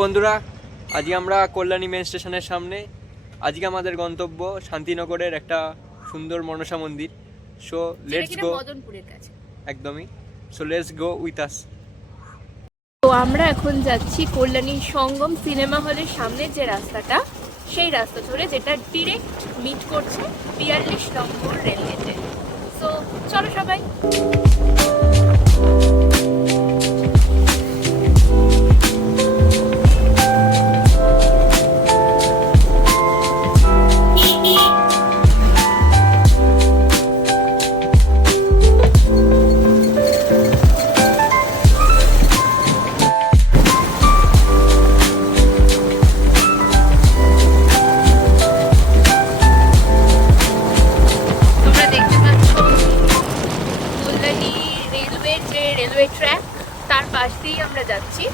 বন্ধুরা, আজকে আমরা কল্যাণী মেন স্টেশনের সামনে। আজকে আমাদের গন্তব্য শান্তিনগরের একটা সুন্দর মনসা মন্দির। So let's go. মদনপুরের কাছে একদমই। So let's go with us. তো আমরা এখন যাচ্ছি কল্যাণী সঙ্গম সিনেমা হলের সামনে যে রাস্তাটা, সেই রাস্তা ধরে, যেটা ডিরেক্ট মিট করছে 42 নম্বর রেলগেটে। সো চলো সবাই। রেলওয়ে ট্র্যাক, তার পাশ দিয়েই আমরা যাচ্ছি।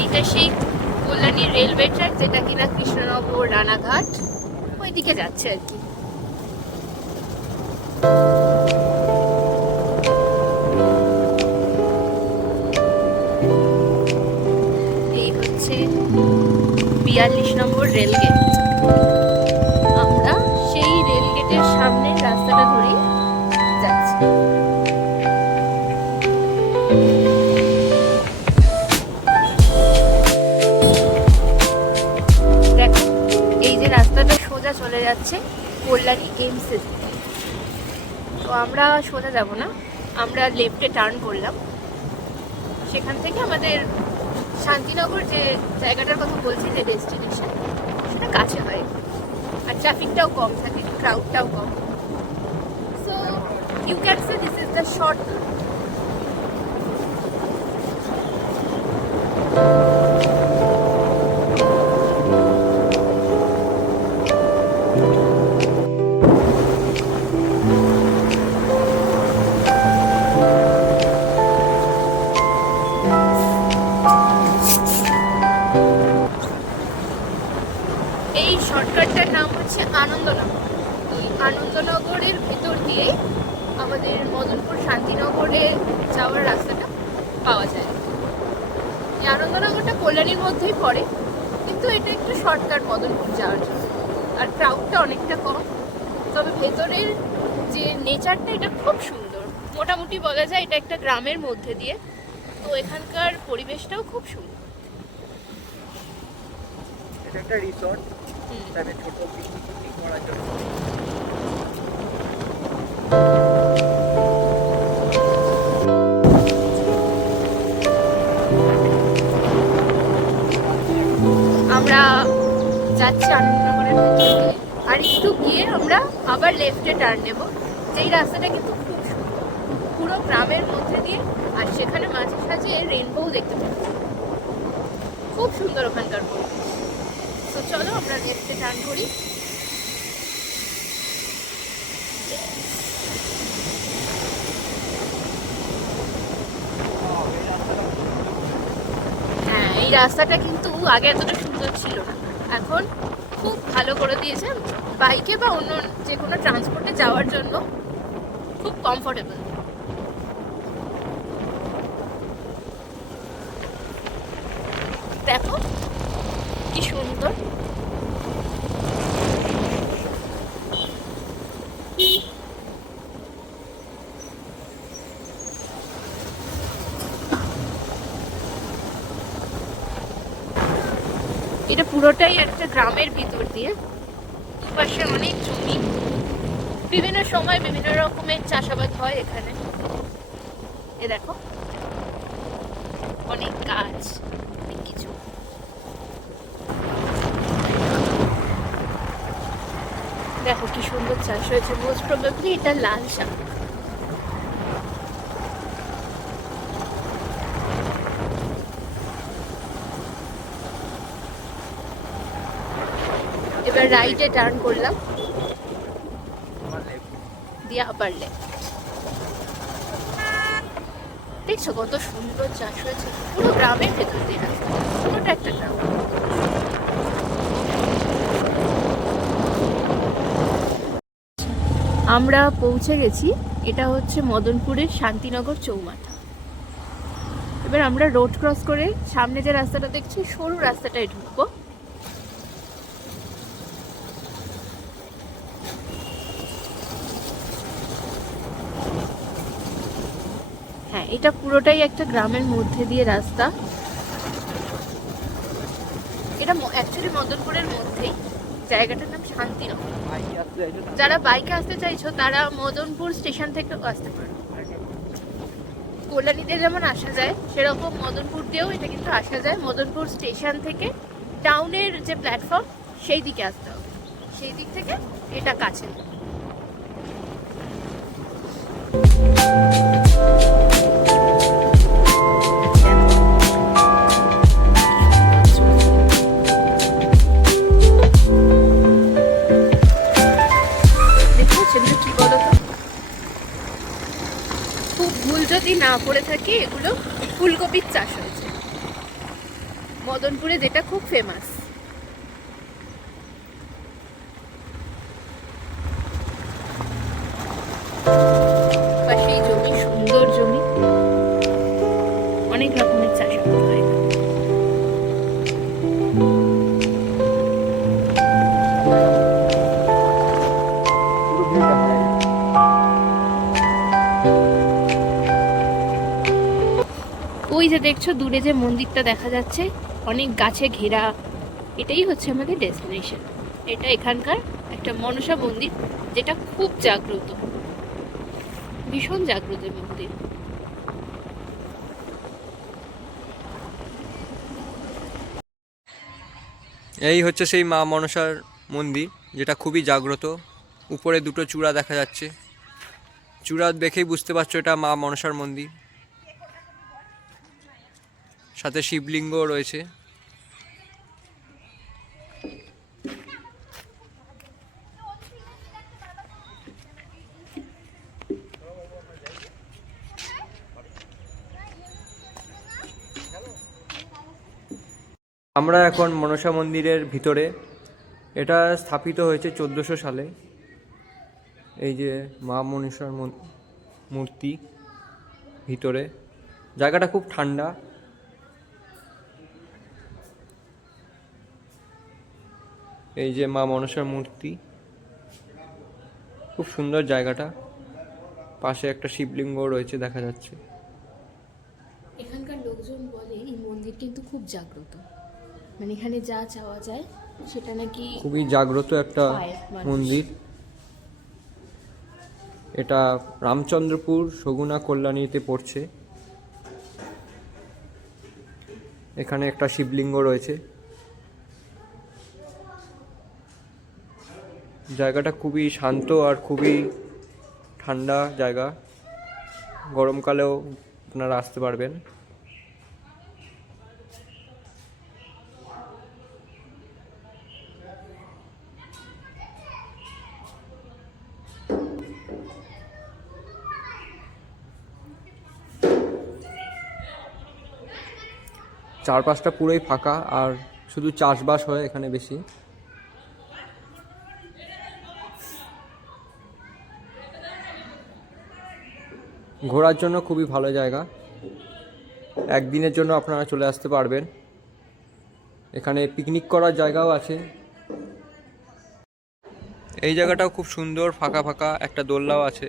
এইটা সেই কল্যাণী রেলওয়ে ট্র্যাক, যেটা কিনা কৃষ্ণনগর রানাঘাট ওইদিকে যাচ্ছে আর কি। এই হচ্ছে 42 নম্বর রেলগেট। আমরা সেই রেলগেটের সামনে রাস্তাটা ধরেই যাচ্ছি। দেখো, এই যে রাস্তাটা সোজা চলে যাচ্ছে কল্যাণী এইমস এর দিকে। তো আমরা সোজা যাব না, আমরা লেফটে টার্ন করলাম। সেখান থেকে আমাদের শান্তিনগর যে জায়গাটার কথা বলছি, যে ডেস্টিনেশন, সেটা কাছে হয়, আর ট্রাফিকটাও কম থাকে, ক্রাউডটাও কম। So you can say this is the short. এই শর্টকাটটার নাম হচ্ছে আনন্দনগর। এই আনন্দনগরের ভেতর দিয়ে আমাদের মদনপুর শান্তিনগরে যাওয়ার রাস্তাটা পাওয়া যায়। এই আনন্দনগরটা কল্যাণীর মধ্যেই পড়ে, কিন্তু এটা একটু শর্টকাট মদনপুর যাওয়ার জন্য, আর ক্রাউডটা অনেকটা কম। তবে ভেতরের যে নেচারটা, এটা খুব সুন্দর। মোটামুটি বলা যায় এটা একটা গ্রামের মধ্যে দিয়ে, তো এখানকার পরিবেশটাও খুব সুন্দর। এটা একটা রিসর্ট, এখানে ছোট পিকনিক করার জন্য। আমরা যাচ্ছি আনন্দনগরের দিকে, আর একটু গিয়ে আমরা আবার লেফটে টার্ন নেব। যেই রাস্তাটা কিন্তু খুব সুন্দর, পুরো গ্রামের মধ্যে দিয়ে, আর সেখানে মাঝে সাঝে রেইনবোও দেখতে পাবো। খুব সুন্দর ওখানকার পরিবেশ। তো চলো আমরা লেফটে টার্ন করি। হ্যাঁ, এই রাস্তাটা কিন্তু আগে এতটা সুন্দর ছিল না, এখন খুব ভালো করে দিয়েছে। বাইকে বা অন্য যে কোনো ট্রান্সপোর্টে যাওয়ার জন্য খুব কমফোর্টেবল। দেখো কি সুন্দর। এটা পুরোটাই একটা গ্রামের ভিতর দিয়ে, পাশে অনেক জমি, বিভিন্ন সময় বিভিন্ন রকমের চাষাবাদ হয় এখানে। এ দেখো, অনেক গাছ, অনেক কিছু। দেখো কি সুন্দর চাষ হয়েছে। মোস্ট প্রবাবলি এটা লাল শাক। এবার রাইটে টার্ন করলাম, দিয়ে আবার লেফট। দেখছো কত সুন্দর চাষ হয়েছে, পুরো গ্রামের ভেতর দিয়ে রাস্তা, পুরোটা একটা গ্রাম। আমরা পৌঁছে গেছি। এটা হচ্ছে মদনপুরের শান্তিনগর চৌমাথা। এবার আমরা রোড ক্রস করে সামনে যে রাস্তাটা দেখছি সরু রাস্তাটায় ঢুকবো। হ্যাঁ, এটা পুরোটাই একটা গ্রামের মধ্যে দিয়ে রাস্তা। এটা অ্যাকচুয়ালি মদনপুরের মধ্যেই, জায়গাটার নাম শান্তিনগর। যারা বাইকে আসতে চাইছো তারা মদনপুর স্টেশন থেকে আসতে পারো। কল্যাণীতে যেমন আসা যায় সেরকম মদনপুর দিয়েও এটা কিন্তু আসা যায়। মদনপুর স্টেশন থেকে টাউনের যে প্ল্যাটফর্ম সেই দিকে আসতে হবে, সেই দিক থেকে এটা কাছে। খুব ভুল যদি না করে থাকি, এগুলো ফুলকপির চাষ হয়েছে মদনপুরে, যেটা খুব ফেমাস। পাশেই জমি, সুন্দর জমি, অনেক রকমের চাষ হয়। ওই যে দেখছো দূরে যে মন্দিরটা দেখা যাচ্ছে, অনেক গাছে ঘেরা, এটাই হচ্ছে আমাদের ডেস্টিনেশন। এটা এখানকার একটা মনসা মন্দির, যেটা খুব জাগ্রত, ভীষণ জাগ্রত মন্দির। এই হচ্ছে সেই মা মনসার মন্দির, যেটা খুবই জাগ্রত। উপরে দুটো চূড়া দেখা যাচ্ছে, চূড়া দেখেই বুঝতে পারছো এটা মা মনসার মন্দির। সাথে শিবলিঙ্গ রয়েছে। আমরা এখন মনসা মন্দিরের ভিতরে। এটা স্থাপিত হয়েছে 1400 সালে। এই যে মা মনসার মূর্তি ভিতরে, জায়গাটা খুব ঠান্ডা। এই যে মা মনসার মূর্তি, খুব সুন্দর জায়গাটা। পাশে একটা শিবলিঙ্গ রয়েছে দেখা যাচ্ছে। এখানকার লোকজন বলে এই মন্দির কিন্তু খুব জাগ্রত, মানে এখানে যা চাওয়া যায় সেটা নাকি খুবই জাগ্রত একটা মন্দির। এটা রামচন্দ্রপুর সগুনা কল্যাণীতে পড়ছে। এখানে একটা শিবলিঙ্গ রয়েছে। জায়গাটা খুবই শান্ত আর খুবই ঠান্ডা জায়গা। গরমকালেও আপনারা আসতে পারবেন। চারপাশটা পুরোই ফাঁকা, আর শুধু চাষবাস হয় এখানে বেশি। ঘোরার জন্য খুবই ভালো জায়গা, একদিনের জন্য আপনারা চলে আসতে পারবেন। এখানে পিকনিক করার জায়গাও আছে। এই জায়গাটাও খুব সুন্দর, ফাঁকা ফাঁকা, একটা দোলনাও আছে।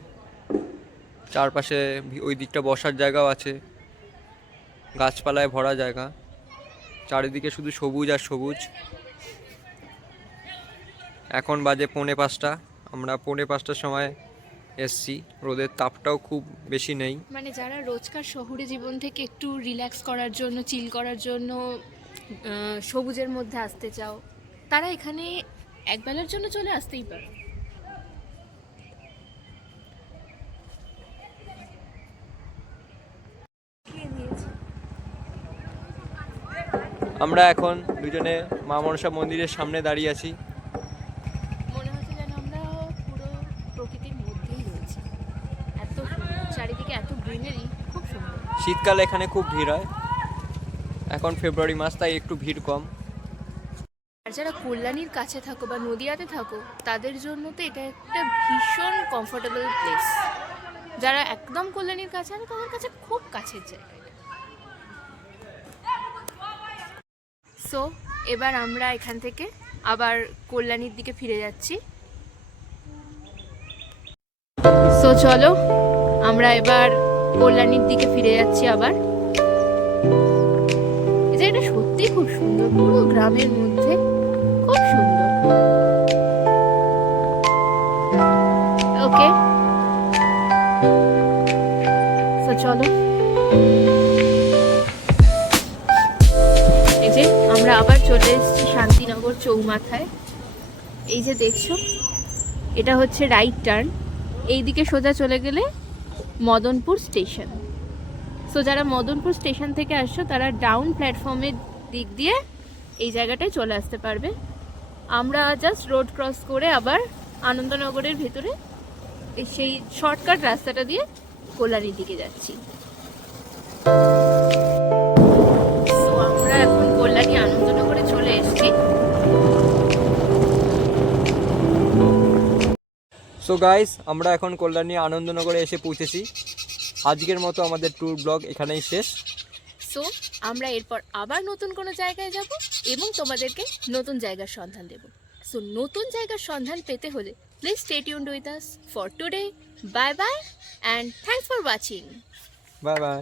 চারপাশে ওই দিকটা বসার জায়গাও আছে, গাছপালায় ভরা জায়গা। চারিদিকে শুধু সবুজ আর সবুজ। এখন বাজে 4:45। আমরা 4:45টার সময় এসছি। রোদের তাপটাও খুব বেশি নেই। মানে যারা রোজকার শহুরে জীবন থেকে একটু রিল্যাক্স করার জন্য, চিল করার জন্য সবুজের মধ্যে আসতে চাও, তারা এখানে একবেলার জন্য চলে আসতেই পারে। আমরা এখন দুজনে মা মনসা মন্দিরের সামনে দাঁড়িয়ে আছি। মনে হচ্ছে যেন আমরা পুরো প্রকৃতির মধ্যেই রয়েছি। এত সুন্দর, চারিদিকে এত গ্রিনারি, খুব সুন্দর। শীতকালে এখানে খুব ভিড় হয়। এখন ফেব্রুয়ারি মাস, তাই একটু ভিড় কম। আর যারা কল্যাণীর কাছে থাকো বা নদিয়াতে থাকো তাদের জন্য তো এটা একটা ভীষণ কমফোর্টেবল প্লেস। যারা একদম কল্যাণীর কাছে আছে তাদের কাছে খুব কাছের জায়গা। সো এবার আমরা এখান থেকে আবার কল্যাণীর দিকে ফিরে যাচ্ছি। সো চলো আমরা এবার কল্যাণীর দিকে ফিরে যাচ্ছি আবার। এই জায়গাটা সত্যি খুব সুন্দর, পুরো গ্রামের মধ্যে, খুব সুন্দর। ওকে, সো চলো। এই যে আমরা আবার চলে এসেছি শান্তিনগর চৌমাথায়। এই যে দেখছো, এটা হচ্ছে রাইট টার্ন। এইদিকে সোজা চলে গেলে মদনপুর স্টেশন। সো যারা মদনপুর স্টেশন থেকে আসছো তারা ডাউন প্ল্যাটফর্মের দিক দিয়ে এই জায়গাটায় চলে আসতে পারবে। আমরা জাস্ট রোড ক্রস করে আবার আনন্দনগরের ভেতরে সেই শর্টকাট রাস্তাটা দিয়ে কল্যাণীর দিকে যাচ্ছি। সো আমরা এখন কল্যাণী আনন্দনগরে চলে এসেছি। সো গাইস, আমরা এখন কল্যাণী আনন্দনগরে এসে পৌঁছেছি। আজকের মতো আমাদের ট্যুর ব্লগ এখানেই শেষ। সো আমরা এরপর আবার নতুন কোনো জায়গায় যাব এবং তোমাদেরকে নতুন জায়গার সন্ধান দেব। সো নতুন জায়গার সন্ধান পেতে হলে please stay tuned with us for today. Bye bye and thanks for watching. Bye bye.